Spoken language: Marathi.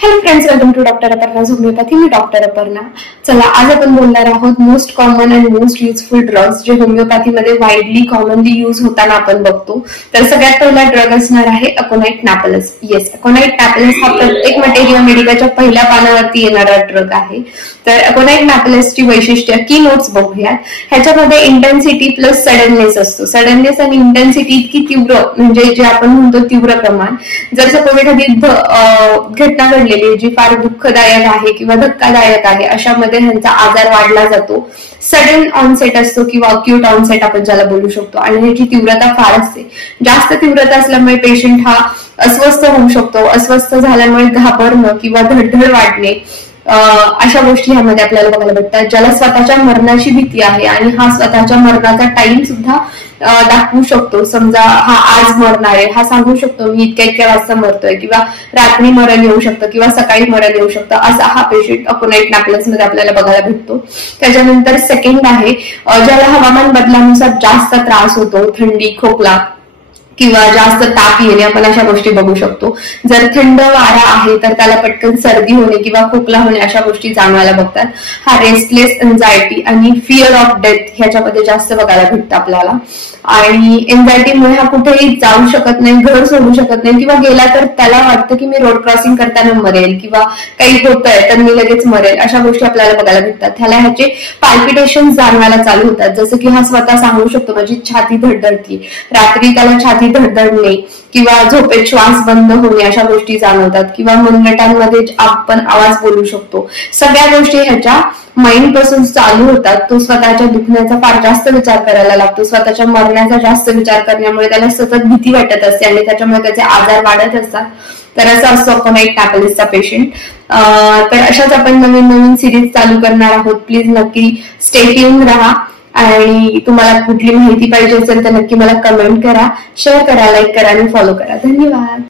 Hello friends, welcome to doctor Aparna's homeopathy. मी डॉक्टर अपर्णा. चला, आज आपण बोलणार आहोत most common and most useful drugs जे होमिओपॅथीमध्ये वाईडली कॉमनली यूज होताना आपण बघतो. तर सगळ्यात पहिला ड्रग असणार आहे अकोनाइट नॅपलस. येस, अकोनाइट नॅपलस हा प्रत्येक मटेरिया मेडिकाच्या पहिल्या पानावरती येणारा ड्रग आहे. तर अकोनाइट नॅपलसची वैशिष्ट्य की नोट्स बघूयात. ह्याच्यामध्ये इंटेन्सिटी प्लस सडननेस असतो. सडननेस आणि इंटेन्सिटी इतकी तीव्र, म्हणजे जे आपण म्हणतो तीव्र प्रमाण. जर सपोज एखादी घटना घडली जी फार दुःखदायक आहे किंवा धक्कादायक आहे, अशामध्ये ह्यांचा आजार वाढला जातो. सडन ऑनसेट असतो किंवा अक्यूट ऑनसेट आपण ज्याला बोलू शकतो, आणि ह्याची तीव्रता फार असते. जास्त तीव्रता असल्यामुळे पेशंट हा अस्वस्थ होऊ शकतो. अस्वस्थ झाल्यामुळे घाबरणं किंवा धडधड वाढणे अशा गोष्टी ह्यामध्ये आपल्याला बघायला भेटतात. ज्याला स्वतःच्या मरणाची भीती आहे आणि हा स्वतःच्या मरणाचा टाइम सुद्धा दाखवू शकतो. समजा हा आज मरणार आहे, हा सांगू शकतो मी इतक्या इतक्या वाजता मरतोय, किंवा रात्री मरण येऊ शकतं किंवा सकाळी मरण येऊ शकतं, असा हा पेशंट अकोनाइट नॅपलस मध्ये आपल्याला बघायला भेटतो. त्याच्यानंतर सेकंड आहे ज्याला हवामान बदलानुसार जास्त त्रास होतो, थंडी, खोकला किंवा जास्त ताप येणे, आपण अशा गोष्टी बघू शकतो. जर थंड वारा आहे तर त्याला पटकन सर्दी होणे किंवा खोकला होणे अशा गोष्टी जाणवायला बघतात. हा रेस्टलेस, एन्झायटी आणि फिअर ऑफ डेथ ह्याच्यामध्ये जास्त बघायला भेटतं आपल्याला. आणि एन्झायटीमुळे हा कुठेही जाऊ शकत नाही, घर सोडू शकत नाही, किंवा गेला तर त्याला वाटतं की मी रोड क्रॉसिंग करताना मरेल किंवा काही होतंय तर मी लगेच मरेल, अशा गोष्टी आपल्याला बघायला भेटतात. ह्याला ह्याचे पाल्पिटेशन जाणवायला चालू होतात. जसं की हा स्वतः सांगू शकतो माझी छाती धडधडती, रात्री त्याला छाती धडधडणे किंवा झोपेत श्वास बंद होणे अशा गोष्टी जाणवतात, किंवा मनगटांमध्ये आपण आवाज बोलू शकतो. सगळ्या गोष्टी ह्याच्या माइंड पासून चालू होतात. तो स्वतःच्या दुखण्याचा फार जास्त विचार करायला लागतो. स्वतःच्या मरण्याचा जास्त विचार करण्यामुळे त्याला सतत भीती वाटत असते आणि त्याच्यामुळे त्याचे आजार वाढत असतात. तर असं असतो अकोनाइट नॅपलसचा पेशंट. तर अशाच आपण नवीन नवीन सिरीज चालू करणार आहोत. प्लीज नक्की स्टे ट्यून राहा, आणि तुम्हाला कुठली माहिती पाहिजे असेल तर नक्की मला कमेंट करा, शेअर करा, लाईक करा आणि फॉलो करा. धन्यवाद.